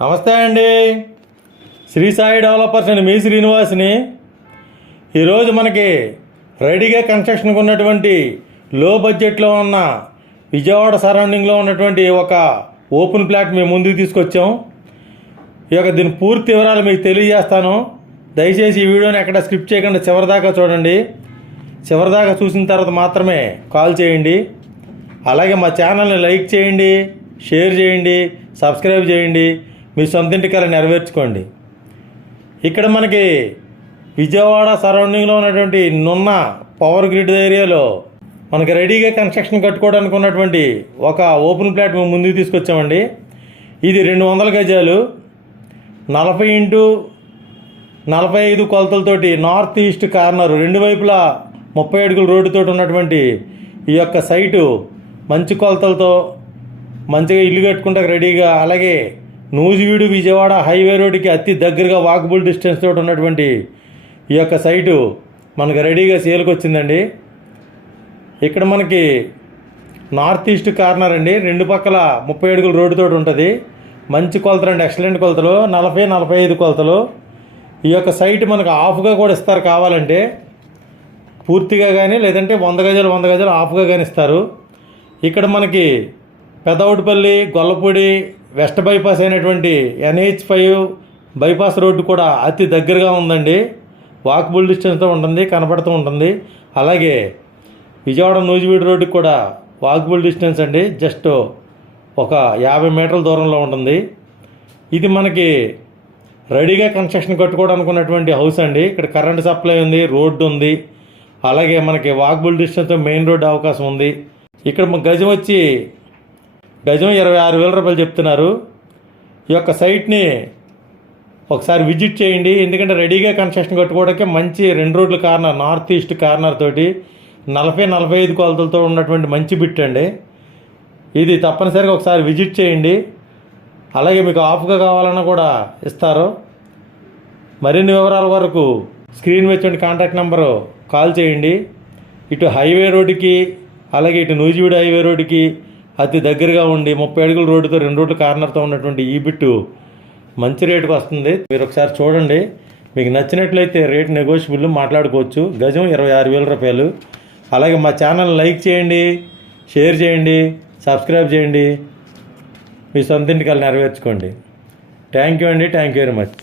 నమస్తే అండి. శ్రీ సాయి డెవలపర్స్ అండి మీ శ్రీనివాస్ని. ఈరోజు మనకి రెడీగా కన్స్ట్రక్షన్కి ఉన్నటువంటి లో బడ్జెట్లో ఉన్న విజయవాడ సరౌండింగ్లో ఉన్నటువంటి ఒక ఓపెన్ ప్లాట్ మేము ముందుకు తీసుకొచ్చాం. ఈ యొక్క దీని పూర్తి వివరాలు మీకు తెలియజేస్తాను. దయచేసి ఈ వీడియోని ఎక్కడ స్కిప్ చేయకుండా చివరిదాకా చూడండి. చివరిదాకా చూసిన తర్వాత మాత్రమే కాల్ చేయండి. అలాగే మా ఛానల్ని లైక్ చేయండి షేర్ చేయండి సబ్స్క్రైబ్ చేయండి. మీ సొంతింటి కళ నెరవేర్చుకోండి. ఇక్కడ మనకి విజయవాడ సరౌండింగ్లో ఉన్నటువంటి నున్న పవర్ గ్రిడ్ ఏరియాలో మనకి రెడీగా కన్స్ట్రక్షన్ కట్టుకోవడానికి ఉన్నటువంటి ఒక ఓపెన్ ప్లాట్ మేము ముందుకు తీసుకొచ్చామండి. ఇది రెండు వందల గజాలు. నలభై ఇంటూ నలభై ఐదు కొలతలతోటి నార్త్ ఈస్ట్ కార్నర్ రెండు వైపులా ముప్పై అడుగుల రోడ్డుతో ఉన్నటువంటి ఈ యొక్క సైటు మంచి కొలతలతో మంచిగా ఇల్లు కట్టుకుంటే రెడీగా. అలాగే నూజివీడు విజయవాడ హైవే రోడ్డుకి అతి దగ్గరగా వాకబుల్ డిస్టెన్స్ తోటి ఉన్నటువంటి ఈ యొక్క సైటు మనకు రెడీగా సేల్కి వచ్చిందండి. ఇక్కడ మనకి నార్త్ ఈస్ట్ కార్నర్ అండి. రెండు పక్కల ముప్పై అడుగుల రోడ్డుతో ఉంటుంది. మంచి కొలతలు అండి. ఎక్సలెంట్ కొలతలు. నలభై నలభై ఐదు కొలతలు. ఈ యొక్క సైట్ మనకు ఆఫ్గా కూడా ఇస్తారు కావాలంటే. పూర్తిగా కానీ లేదంటే వంద గజాలు వంద గజాలు ఆఫ్గా కానీ ఇస్తారు. ఇక్కడ మనకి పెదవుడిపల్లి గొల్లపూడి వెస్ట్ బైపాస్ అయినటువంటి ఎన్హెచ్ ఫైవ్ బైపాస్ రోడ్డు కూడా అతి దగ్గరగా ఉందండి. వాకబుల్ డిస్టెన్స్తో ఉంటుంది కనపడుతూ ఉంటుంది. అలాగే విజయవాడ నూజివీడు రోడ్డుకి కూడా వాకబుల్ డిస్టెన్స్ అండి. జస్ట్ ఒక యాభై మీటర్ల దూరంలో ఉంటుంది. ఇది మనకి రెడీగా కన్స్ట్రక్షన్ కట్టుకోవడానికి ఉన్నటువంటి హౌస్ అండి. ఇక్కడ కరెంట్ సప్లై ఉంది రోడ్డు ఉంది. అలాగే మనకి వాకబుల్ డిస్టెన్స్ మెయిన్ రోడ్డు అవకాశం ఉంది. ఇక్కడ గజం వచ్చి గజం ఇరవై ఆరు వేల రూపాయలు చెప్తున్నారు. ఈ యొక్క సైట్ని ఒకసారి విజిట్ చేయండి. ఎందుకంటే రెడీగా కన్స్ట్రక్షన్ కట్టుకోవడానికి మంచి రెండు రోడ్ల కార్నర్ నార్త్ ఈస్ట్ కార్నర్ తోటి నలభై నలభై ఐదు కొలతలతో ఉన్నటువంటి మంచి బిట్ అండి. ఇది తప్పనిసరిగా ఒకసారి విజిట్ చేయండి. అలాగే మీకు ఆఫ్గా కావాలన్నా కూడా ఇస్తారు. మరిన్ని వివరాల వరకు స్క్రీన్ వచ్చిన కాంటాక్ట్ నెంబరు కాల్ చేయండి. ఇటు హైవే రోడ్డుకి అలాగే ఇటు నూజివీడు హైవే రోడ్డుకి అతి దగ్గరగా ఉండి ముప్పై అడుగుల రోడ్డుతో రెండు రోడ్లు కార్నర్తో ఉన్నటువంటి ఈ బిట్టు మంచి రేటుకు వస్తుంది. మీరు ఒకసారి చూడండి. మీకు నచ్చినట్లయితే రేట్ నెగోషియబుల్ మాట్లాడుకోవచ్చు. గజం ఇరవై ఆరు వేల రూపాయలు. అలాగే మా ఛానల్ లైక్ చేయండి షేర్ చేయండి సబ్స్క్రైబ్ చేయండి. మీ సొంత ఇంటికి నెరవేర్చుకోండి. థ్యాంక్ యూ అండి. Thank you very much